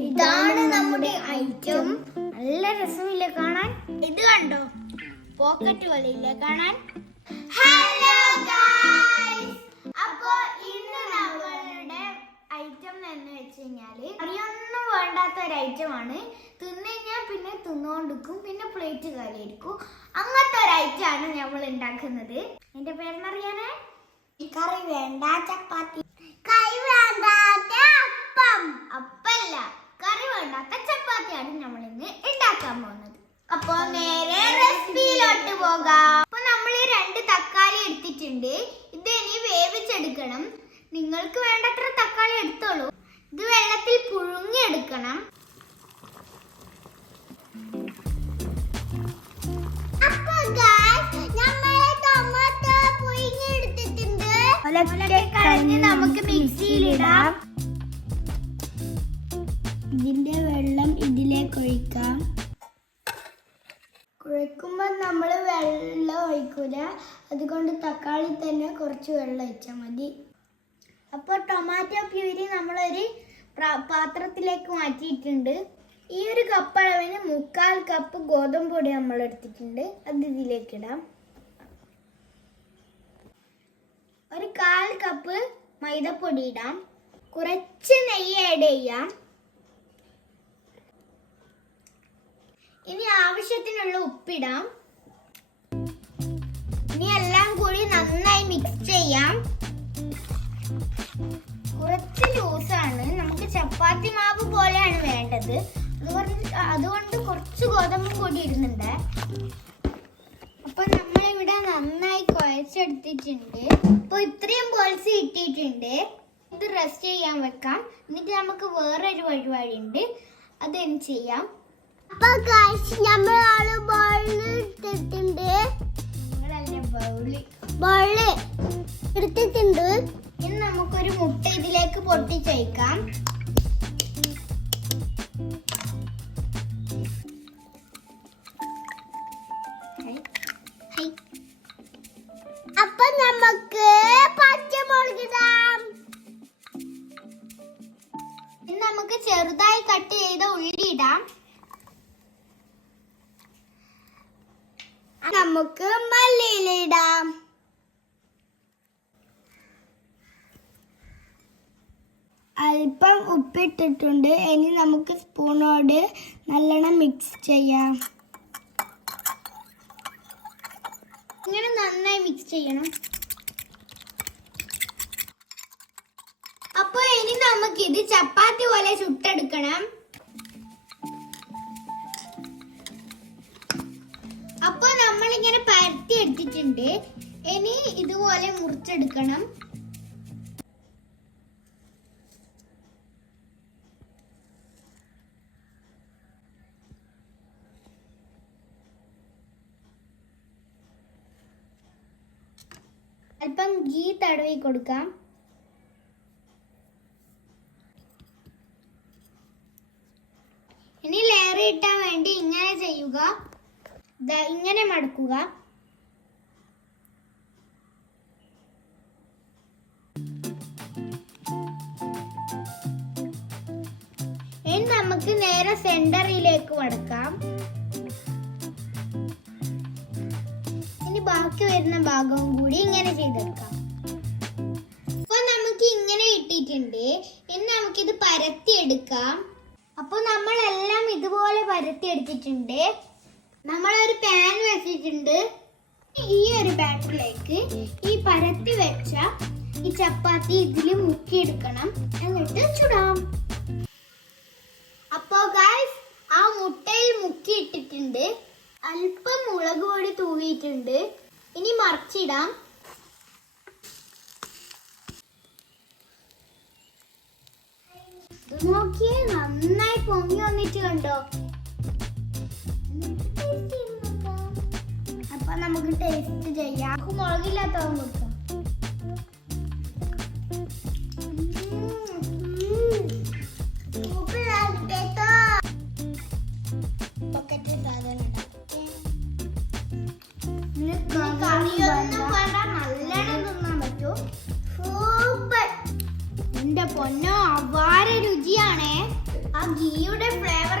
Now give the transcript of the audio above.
ഇതാണ് നമ്മുടെ ഐറ്റം നല്ല രസമില്ലേ കാണാൻ? ഇത് കണ്ടോ? പോക്കറ്റ് പോലെ ഇല്ലേ കാണാൻ ഹലോ അപ്പോ ഇന്ന് നമ്മളുടെ ഐറ്റം എന്ന് വെച്ച് കഴിഞ്ഞാൽ അറിയൊന്നും വേണ്ടാത്ത ഒരു ഐറ്റം ആണ്. തിന്നു കഴിഞ്ഞാൽ പിന്നെ തിന്നുകൊണ്ടിരിക്കും പിന്നെ പ്ലേറ്റ് കാലിയിരിക്കും അങ്ങനത്തെ ഒരു ഐറ്റം ആണ് നമ്മൾ ഉണ്ടാക്കുന്നത് എന്റെ പേരെന്നറിയാനേ കറി വേണ്ട ചപ്പാത്തി. കൈ വേണ്ടാത്ത അപ്പം അപ്പല്ല കറി വേണ്ടാത്ത ചപ്പാത്തിയാണ് നമ്മൾ ഇന്ന് ഉണ്ടാക്കാൻ പോകുന്നത്. അപ്പൊ നേരെ റെസിപ്പിയിലോട്ട് പോകാം. അപ്പൊ നമ്മൾ ഈ രണ്ട് തക്കാളി എടുത്തിട്ടുണ്ട്. ഇത് ഇനി വേവിച്ചെടുക്കണം. നിങ്ങൾക്ക് വേണ്ടത്ര തക്കാളി എടുത്തോളൂ. ഇത് വെള്ളത്തിൽ പുഴുങ്ങിയെടുക്കണം. നമുക്ക് മിക്സിയിലിടാം ഇതിന്റെ വെള്ളം ഇതിലേക്ക് ഒഴിക്കാം. കുഴക്കുമ്പോൾ നമ്മൾ വെള്ളം ഒഴിക്കൂല. അതുകൊണ്ട് തക്കാളി തന്നെ കുറച്ച് വെള്ളം ഒഴിച്ചാൽ മതി. അപ്പോൾ ടൊമാറ്റോ പ്യൂരി നമ്മളൊരു പാത്രത്തിലേക്ക് മാറ്റിയിട്ടുണ്ട്. ഈ ഒരു കപ്പ് അളവിന് മുക്കാൽ കപ്പ് ഗോതമ്പ് പൊടി നമ്മൾ എടുത്തിട്ടുണ്ട്. അത് ഇതിലേക്ക് ഇടാം. ഒരു കാൽ കപ്പ് മൈദപ്പൊടി ഇടാം. കുറച്ച് നെയ്യ് ആഡ് ചെയ്യാം. ഇനി ആവശ്യത്തിനുള്ള ഉപ്പിടാം. ഇനി എല്ലാം കൂടി നന്നായി മിക്സ് ചെയ്യാം. കുറച്ച് ലൂസാണ് നമുക്ക് ചപ്പാത്തി മാവ് പോലെയാണ് വേണ്ടത്. അതുകൊണ്ട് അതുകൊണ്ട് കുറച്ച് ഗോതമ്പ് കൂടി ഇടുന്നുണ്ട്. അപ്പൊ നമ്മളിവിടെ നന്നായി കുഴച്ചെടുത്തിട്ടുണ്ട്. അപ്പൊ ഇത്രയും ബോൾസ് കിട്ടിയിട്ടുണ്ട്. ഇത് റെസ്റ്റ് ചെയ്യാൻ വെക്കാം. എന്നിട്ട് നമുക്ക് വേറൊരു പരിപാടി ഉണ്ട് അതെന്ന് ചെയ്യാം? അപ്പൊ ബോളിൽ എടുത്തിട്ടുണ്ട്. എടുത്തിട്ടുണ്ട്. ഇനി നമുക്കൊരു മുട്ട ഇതിലേക്ക് പൊട്ടിച്ചേക്കാം. അപ്പൊ നമുക്ക് നമുക്ക് മല്ലിയിലിടാം. അല്പം ഉപ്പിട്ടിട്ടുണ്ട്. ഇനി നമുക്ക് സ്പൂണോട് നല്ലോണം മിക്സ് ചെയ്യാം. ഇങ്ങനെ നന്നായി മിക്സ് ചെയ്യണം. അപ്പോൾ ഇനി നമുക്കിത് ചപ്പാത്തി പോലെ ചുട്ടെടുക്കണം. ഇങ്ങനെ പരത്തി എടുത്തിട്ടുണ്ട്. ഇനി ഇതുപോലെ മുറിച്ചെടുക്കണം. അല്പം ഗീ തടവി കൊടുക്കാം. ഇനി ലെയർ ഇട്ടാൻ വേണ്ടി ഇങ്ങനെ ചെയ്യുക. ഇങ്ങനെ മടക്കുക. നമുക്ക് നേരെ സെന്ററിലേക്ക് മടക്കാം. ഇനി ബാക്കി വരുന്ന ഭാഗവും കൂടി ഇങ്ങനെ ചെയ്തെടുക്കാം. അപ്പൊ നമുക്ക് ഇങ്ങനെ ഇട്ടിട്ടുണ്ട്. ഇനി നമുക്കിത് പരത്തി എടുക്കാം. അപ്പൊ നമ്മളെല്ലാം ഇതുപോലെ പരത്തി എടുത്തിട്ടുണ്ട്. നമ്മൾ ഒരു പാൻ വെച്ചിട്ടുണ്ട്. ഈ ഒരു ബാറ്ററിലേക്ക് ഈ പരത്തി വെച്ച ഈ ചപ്പാത്തി ഇതിൽ മുക്കിയെടുക്കണം. എന്നിട്ട് ചുടാം. അപ്പോ ഗായ്സ് ആ മുട്ടയിൽ മുക്കിയിട്ടിട്ടുണ്ട്. അല്പം മുളക് പൊടി തൂവിയിട്ടുണ്ട്. ഇനി മറിച്ചിടാം. നോക്കിയേ നന്നായി പൊങ്ങി വന്നിട്ട് കണ്ടോ? നമുക്ക് ടേസ്റ്റ് ചെയ്യാം. നമുക്ക് മുളകില്ലാത്ത കൊടുക്കാം പൊന്നോ അവാര രുചിയാണേ. ആ ഗീയുടെ ഫ്ലേവർ